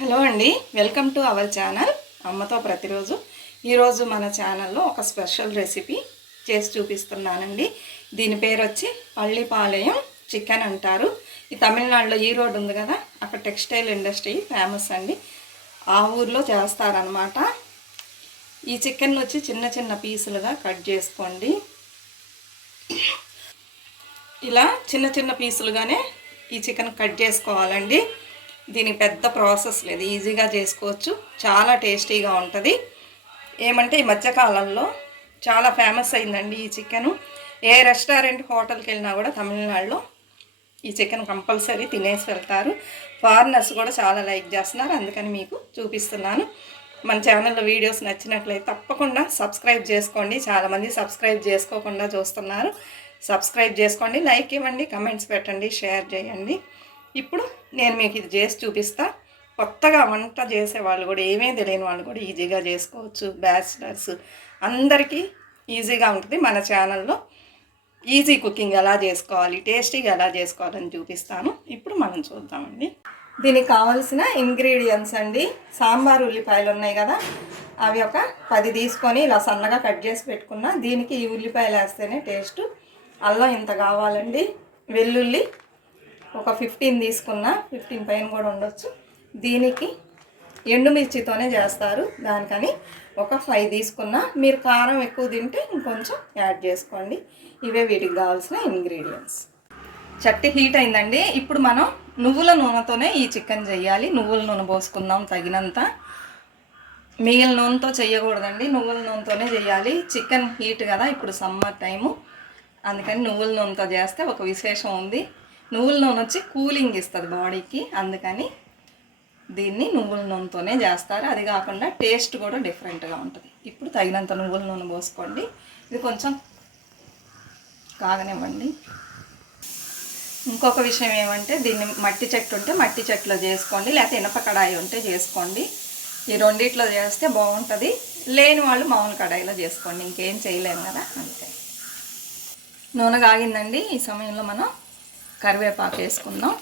Hello అండి, welcome to our channel అమ్మతో ప్రతిరోజు. ఈరోజు మన ఛానల్లో ఒక స్పెషల్ రెసిపీ చేసి చూపిస్తున్నానండి. దీని పేరు వచ్చి పల్లిపాలెం చికెన్ అంటారు. ఈ తమిళనాడులో ఈరోడ్ ఉంది కదా, అక్కడ టెక్స్టైల్ ఇండస్ట్రీ ఫేమస్ అండి. ఆ ఊర్లో చేస్తారనమాట. ఈ చికెన్ వచ్చి చిన్న చిన్న పీసులుగా కట్ చేసుకోండి. ఇలా చిన్న చిన్న పీసులుగానే ఈ చికెన్ కట్ చేసుకోవాలండి. దీనికి పెద్ద ప్రాసెస్ లేదు, ఈజీగా చేసుకోవచ్చు, చాలా టేస్టీగా ఉంటుంది. ఏమంటే ఈ మధ్యకాలంలో చాలా ఫేమస్ అయిందండి ఈ చికెను. ఏ రెస్టారెంట్ హోటల్కి వెళ్ళినా కూడా తమిళనాడులో ఈ చికెన్ కంపల్సరీ తినేసి వెళ్తారు. ఫారినర్స్ కూడా చాలా లైక్ చేస్తున్నారు, అందుకని మీకు చూపిస్తున్నాను. మన ఛానల్లో వీడియోస్ నచ్చినట్లయితే తప్పకుండా సబ్స్క్రైబ్ చేసుకోండి. చాలామంది సబ్స్క్రైబ్ చేసుకోకుండా చూస్తున్నారు. సబ్స్క్రైబ్ చేసుకోండి, లైక్ ఇవ్వండి, కమెంట్స్ పెట్టండి, షేర్ చేయండి. ఇప్పుడు నేను మీకు ఇది చేసి చూపిస్తా. కొత్తగా వంట చేసే వాళ్ళు కూడా, ఏమీ తెలియని వాళ్ళు కూడా ఈజీగా చేసుకోవచ్చు. బ్యాచిలర్స్ అందరికీ ఈజీగా ఉంటుంది. మన ఛానల్లో ఈజీ కుకింగ్ ఎలా చేసుకోవాలి, టేస్టీగా ఎలా చేసుకోవాలని చూపిస్తాను. ఇప్పుడు మనం చూద్దామండి. దీనికి కావాల్సిన ఇంగ్రీడియంట్స్ అండి, సాంబార్ ఉల్లిపాయలు ఉన్నాయి కదా, అవి ఒక 10 తీసుకొని ఇలా సన్నగా కట్ చేసి పెట్టుకున్నా. దీనికి ఈ ఉల్లిపాయలు వేస్తేనే టేస్ట్. అల్లం ఇంత కావాలండి. వెల్లుల్లి ఒక 15 తీసుకున్నా, 15 పైన కూడా ఉండొచ్చు. దీనికి ఎండుమిర్చితోనే చేస్తారు, దానికని ఒక 5 తీసుకున్నా. మీరు కారం ఎక్కువ తింటే ఇంకొంచెం యాడ్ చేసుకోండి. ఇవే వీటికి కావాల్సిన ఇంగ్రీడియంట్స్. చట్టి హీట్ అయిందండి. ఇప్పుడు మనం నువ్వుల నూనెతోనే ఈ చికెన్ చేయాలి. నువ్వుల నూనె పోసుకుందాం తగినంత. మిగిలిన నూనెతో చేయకూడదండి, నువ్వుల నూనెతోనే చేయాలి. చికెన్ హీట్ కదా, ఇప్పుడు సమ్మర్ టైము, అందుకని నువ్వుల నూనెతో చేస్తే ఒక విశేషం ఉంది. నువ్వుల నూనె వచ్చి కూలింగ్ ఇస్తుంది బాడీకి, అందుకని దీన్ని నువ్వుల నూనెతోనే చేస్తారు. అది కాకుండా టేస్ట్ కూడా డిఫరెంట్గా ఉంటుంది. ఇప్పుడు తగినంత నువ్వుల నూనె పోసుకోండి. ఇది కొంచెం కాగనివ్వండి. ఇంకొక విషయం ఏమంటే, దీన్ని మట్టి చెట్టు ఉంటే మట్టి చెట్టులో చేసుకోండి, లేకపోతే ఇనప కడాయి ఉంటే చేసుకోండి. ఈ రెండిట్లో చేస్తే బాగుంటుంది. లేని వాళ్ళు మామూలు కడాయిలో చేసుకోండి, ఇంకేం చేయలేము కదా, అంతే. నూనె కాగిందండి. ఈ సమయంలో మనం కరివేపాకు వేసుకుందాం.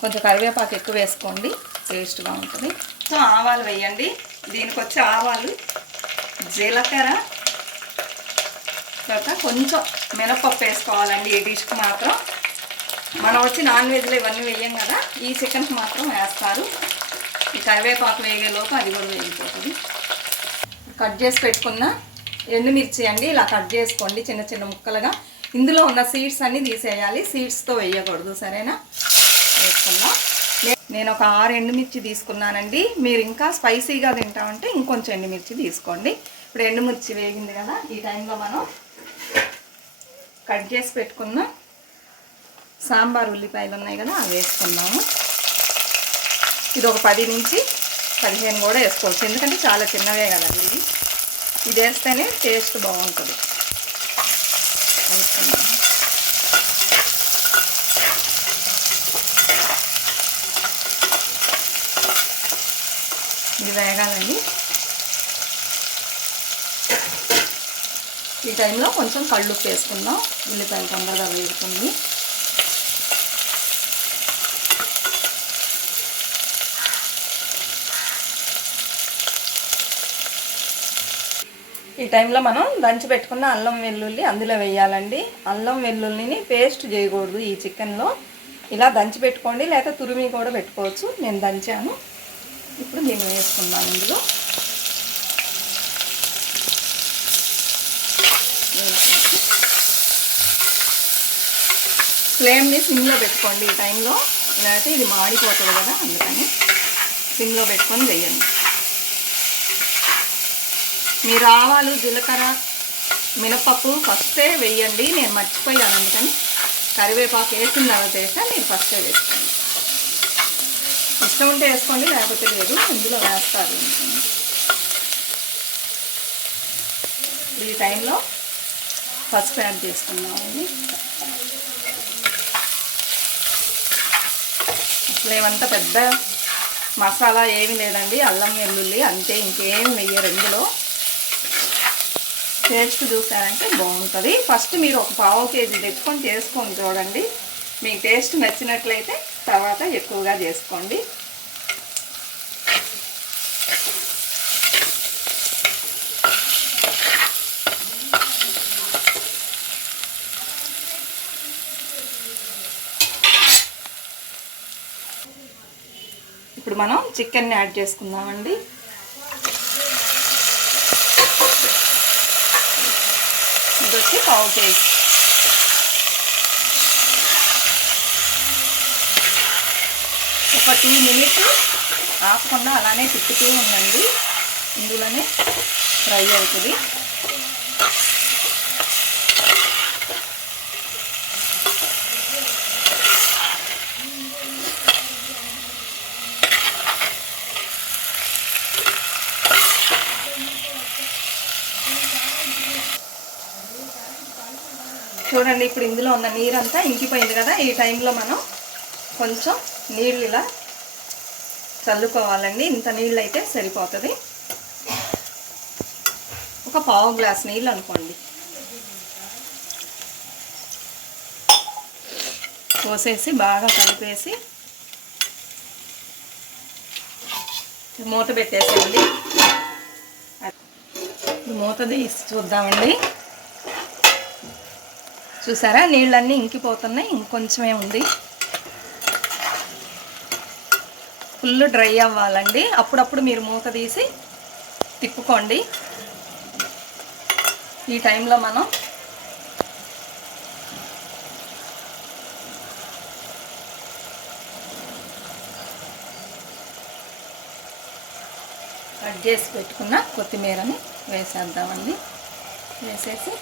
కొంచెం కరివేపాకు ఎక్కువ వేసుకోండి, టేస్ట్గా ఉంటుంది. సో ఆవాలు వేయండి. దీనికి వచ్చి ఆవాలు, జీలకర్ర, తర్వాత కొంచెం మినపప్పు వేసుకోవాలండి. ఈ డిష్కి మాత్రం మనం వచ్చి నాన్ వెజ్లో ఇవన్నీ వేయం కదా, ఈ చికెన్కి మాత్రం వేస్తారు. ఈ కరివేపాకు వేగేలోపు అది కూడా వేగిపోతుంది. కట్ చేసి పెట్టుకున్న ఎండుమిర్చి అండి, ఇలా కట్ చేసుకోండి చిన్న చిన్న ముక్కలుగా. ఇందులో ఉన్న సీడ్స్ అన్నీ తీసేయాలి, సీడ్స్తో వేయకూడదు, సరేనా? వేసుకుందాం. నేను ఒక 6 ఎండుమిర్చి తీసుకున్నానండి. మీరు ఇంకా స్పైసీగా తింటామంటే ఇంకొంచెం ఎండుమిర్చి తీసుకోండి. ఇప్పుడు ఎండుమిర్చి వేగింది కదా, ఈ టైంలో మనం కట్ చేసి పెట్టుకున్న సాంబార్ ఉల్లిపాయలు ఉన్నాయి కదా, అవి వేసుకున్నాము. ఇది ఒక 10 నుంచి 15 కూడా వేసుకోవచ్చు, ఎందుకంటే చాలా చిన్నవే కదండి ఇవి. ఇది వేస్తేనే టేస్ట్ బాగుంటుంది. ఇది వేగాలండి. ఈ టైంలో కొంచెం కళ్ళుప్పు వేసుకుందాం, ఉల్లిపాయలు తొందరగా వేగుతుంది. ఈ టైంలో మనం దంచి పెట్టుకున్న అల్లం వెల్లుల్లి అందులో వేయాలండి. అల్లం వెల్లుల్లిని పేస్ట్ చేయకూడదు ఈ చికెన్లో, ఇలా దంచి పెట్టుకోండి, లేకపోతే తురిమి కూడా పెట్టుకోవచ్చు. నేను దంచాను. ఇప్పుడు దీన్ని వేసుకుందాం ఇందులో. ఫ్లేమ్ని సిమ్లో పెట్టుకోండి ఈ టైంలో, లేకపోతే ఇది మాడిపోతుంది కదా, అందుకని సిమ్లో పెట్టుకొని వేయండి. మీరు ఆవాలు, జీలకర్ర, మినపప్పు ఫస్టే వేయండి, నేను మర్చిపోయాను, అందుకని కరివేపాకు వేసిన తర్వాత వేస్తే మీరు ఫస్టే వేసుకోండి. ఇష్టం ఉంటే వేసుకోండి, లేకపోతే లేదు, ఇందులో వేస్తారు. ఈ టైంలో పసుపు యాడ్ చేసుకున్నామండి. అసలు ఏమంతా పెద్ద మసాలా ఏమీ లేదండి, అల్లం వెల్లుల్లి అంతే, ఇంకేం వేయరు ఇందులో. టేస్ట్ చూసారంటే బాగుంటుంది. ఫస్ట్ మీరు ఒక 1/2 కేజీ తెచ్చుకొని చేసుకొని చూడండి, మీకు టేస్ట్ నచ్చినట్లయితే తర్వాత ఎక్కువగా చేసుకోండి. ఇప్పుడు మనం చికెన్ని యాడ్ చేసుకుందామండి. ఇది వచ్చి 1/2 కేజీ. ఒక 2 మినిట్స్ ఆపకుండా అలానే తిప్పుతూ ఉండండి, ఇందులోనే ఫ్రై అవుతుంది. చూడండి, ఇప్పుడు ఇందులో ఉన్న నీరంతా ఇంకిపోయింది కదా. ఈ టైంలో మనం కొంచెం నీళ్ళు ఇలా చల్లుకోవాలండి. ఇంత నీళ్ళు అయితే సరిపోతుంది. ఒక 1/2 గ్లాస్ నీళ్ళు అనుకోండి పోసేసి బాగా కలిపేసి మూత పెట్టేసేయండి. మూత తీసి చూద్దామండి. చూసారా, నీళ్ళన్నీ ఇంకిపోతున్నాయి. ఇంకొంచెమే ఉంది. ఫుల్ డ్రై అవ్వాలండి. అప్పుడప్పుడు మీరు మూత తీసి తిప్పుకోండి. ఈ టైంలో మనం కట్ చేసి పెట్టుకున్న కొత్తిమీరని వేసేద్దామండి. వేసేసి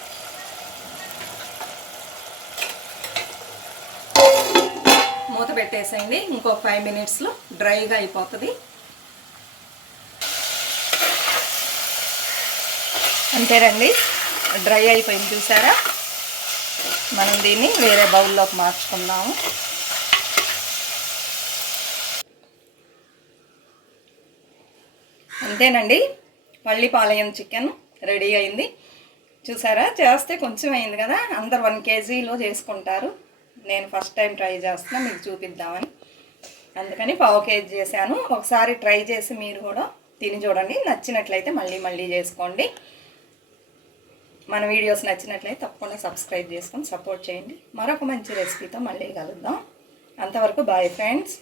మూత పెట్టేసేయండి. ఇంకో 5 మినిట్స్లో డ్రైగా అయిపోతుంది. అంతేనండి, డ్రై అయిపోయింది. చూసారా, మనం దీన్ని వేరే బౌల్లోకి మార్చుకుందాము. అంతేనండి, పల్లిపాలయం చికెన్ రెడీ అయింది. చూసారా, చేస్తే కొంచెం అయింది కదా. అందరు 1 కేజీలో చేసుకుంటారు. నేను ఫస్ట్ టైం ట్రై చేస్తున్నా, మీకు చూపిద్దామని. అందుకని 1/2 కేజీ చేశాను. ఒకసారి ట్రై చేసి మీరు కూడా తిని చూడండి. నచ్చినట్లయితే మళ్ళీ చేసుకోండి. మన వీడియోస్ నచ్చినట్లయితే తప్పకుండా సబ్స్క్రైబ్ చేసుకొని సపోర్ట్ చేయండి. మరొక మంచి రెసిపీతో మళ్ళీ కలుద్దాం. అంతవరకు బాయ్ ఫ్రెండ్స్.